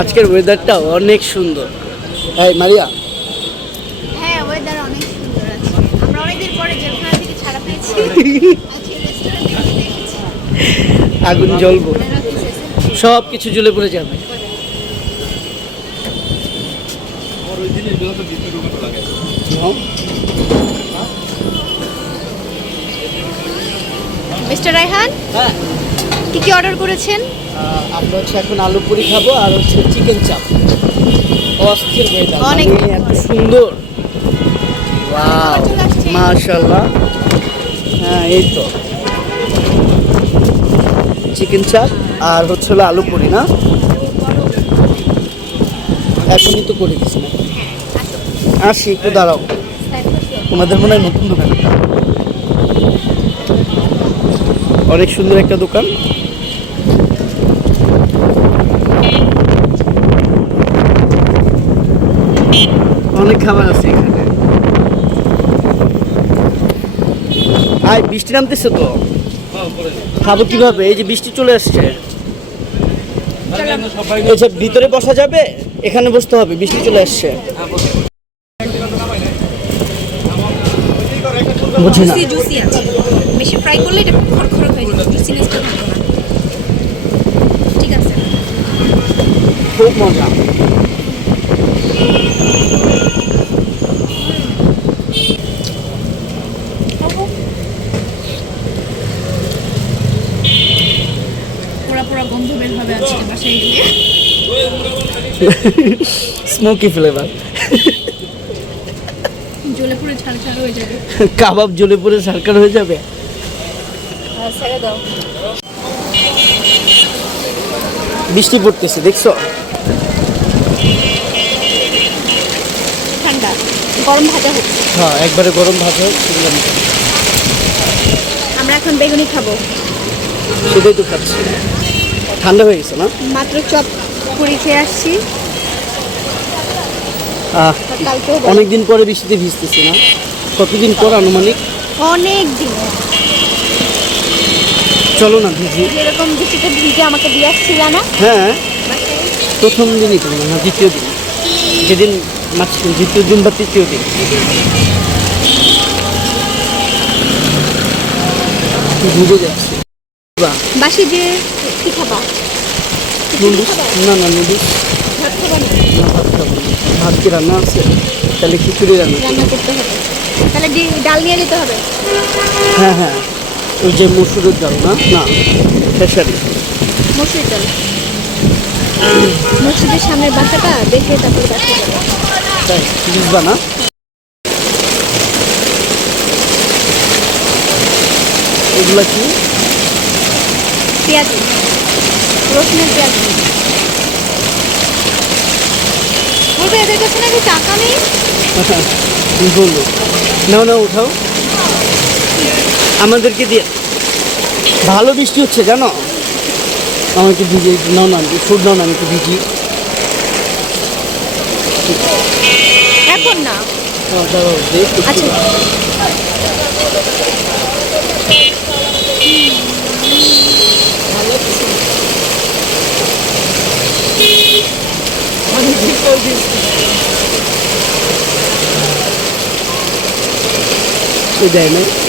আজকের ওয়েদারটা অনেক সুন্দর। এই মারিয়া। হ্যাঁ ওয়েদার অনেক সুন্দর আছে। আমরা অনেকদিন পরে জেলখানা থেকে ছাড়া পেয়েছি। আগুন জ্বলবো। সব কিছু জ্বলে পড়ে যাবে। মিস্টার রায়হান হ্যাঁ। কি কি অর্ডার করেছেন? আমরা হচ্ছে এখন আলু পুরি খাব আর হচ্ছে চিকেন চাপ। অস্থির ওয়েদার অনেক মানে এত সুন্দর। ওয়াও চলে হ্যাঁ এই তো। চিকেন চাপ আর হচ্ছে হলো আলু পুরি না? এখনই তো করে দিচ্ছি না। আসি একটু দাঁড়াও। তোমাদের মনে হয় নতুন দোকান। অনেক সুন্দর একটা দোকান। খাবার আছে এখানে। আই বৃষ্টি নামতেছে তো? খাব কীভাবে? এই যে বৃষ্টি চলে আসছে। যে ভিতরে বসা যাবে এখানে বসতে হবে বৃষ্টি চলে আসছে। বুঝি না। জুসি জুসি আছে। বেশি ফ্রাই করলে এটা খরখর হয়ে যাবে জুসিনেসটা থাকবে না। ঠিক আছে। খুব মজা পুরা পুরা গন্ধ বের হবে আজকে বাসায় গিয়ে। স্মোকি ফ্লেভার জ্বলে পুরো ছাড় ছাড় হয়ে যাবে। কাবাব জ্বলে হয়ে যাবে? বৃষ্টি পড়তেছে দেখছ? ঠান্ডা গরম ভাজা হ্যাঁ একবারে গরম ভাত হোক আমরা এখন বেগুনি খাব। সেটাই তো খাচ্ছি। ঠান্ডা হয়ে গেছে না? মাত্র চপ পুরি খেয়ে আসছি। অনেকদিন পরে বৃষ্টিতে ভিজতেছি না? কতদিন পর আনুমানিক? অনেক দিন চলো না ভিজি। যেরকম বৃষ্টিতে ভিজে আমাকে দিয়ে আসছিল না? হ্যাঁ প্রথম দিনই তো না দ্বিতীয় দিন। যেদিন মাছ দ্বিতীয় দিন বা তৃতীয় দিন। ভিজে যাচ্ছে। বাসি যে কি খাবা না না নুডলস। ভাত খাবা না? ভাত খাব ভাত কি রান্না আছে? তাহলে খিচুড়ি রান্না রান্না করতে হবে। তাহলে ডাল নিয়ে যেতে হবে। হ্যাঁ হ্যাঁ। ওই যে মসুরের ডাল না? না খেসারি। মসুর ডাল। মসজিদের সামনের বাসাটা দেখে তারপরে বাসা যাবে। তাই বুঝবা না? এগুলা কি? পেঁয়াজি। রসুনের পেঁয়াজি বলবে এদের কাছে নাকি টাকা নেই? বলল? না উঠাও। আমাদেরকে দিয়ে ভালো বৃষ্টি হচ্ছে জানো? আমাকে ভিজে নাও না ফুড নাও না আমি একটু ভিজি এখন না। আচ্ছা। এই দেয় না